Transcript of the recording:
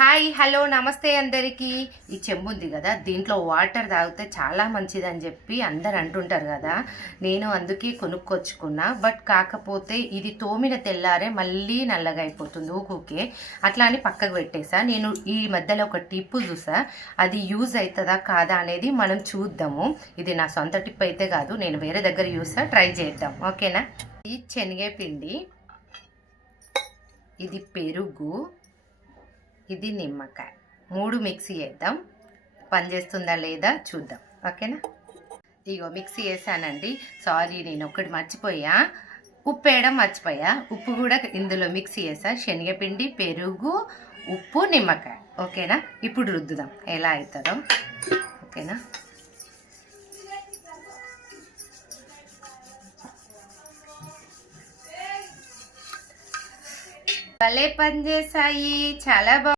Hi hello నమస్తే అందరికీ. ఈ చెంబు ఉంది కదా, దీంట్లో వాటర్ తాగితే చాలా మంచిదని చెప్పి అందరు అంటుంటారు కదా. నేను అందుకే కొనుక్కొచ్చుకున్నా. బట్ కాకపోతే ఇది తోమిన తెల్లారే మళ్ళీ నల్లగా అయిపోతుంది ఊకే. అట్లా అని పక్కకు పెట్టేసా. నేను ఈ మధ్యలో ఒక టిప్పు చూసా, అది యూజ్ అవుతుందా కాదా అనేది మనం చూద్దాము. ఇది నా సొంత టిప్ అయితే కాదు, నేను వేరే దగ్గర చూసా, ట్రై చేద్దాం. ఓకేనా. ఈ శనగపిండి, ఇది పెరుగు, ఇది నిమ్మకాయ, 3 మిక్సీ చేద్దాం. పనిచేస్తుందా లేదా చూద్దాం. ఓకేనా. ఇగో మిక్సీ చేసానండి. సారీ, నేను ఒకటి మర్చిపోయా, ఉప్పు వేయడం మర్చిపోయా. ఉప్పు కూడా ఇందులో మిక్సీ చేసా. శనగపిండి, పెరుగు, ఉప్పు, నిమ్మకాయ. ఓకేనా. ఇప్పుడు రుద్దుదాం ఎలా అవుతుందో. ఓకేనా. భలే పని చేసాయి, చాలా బాగుంది.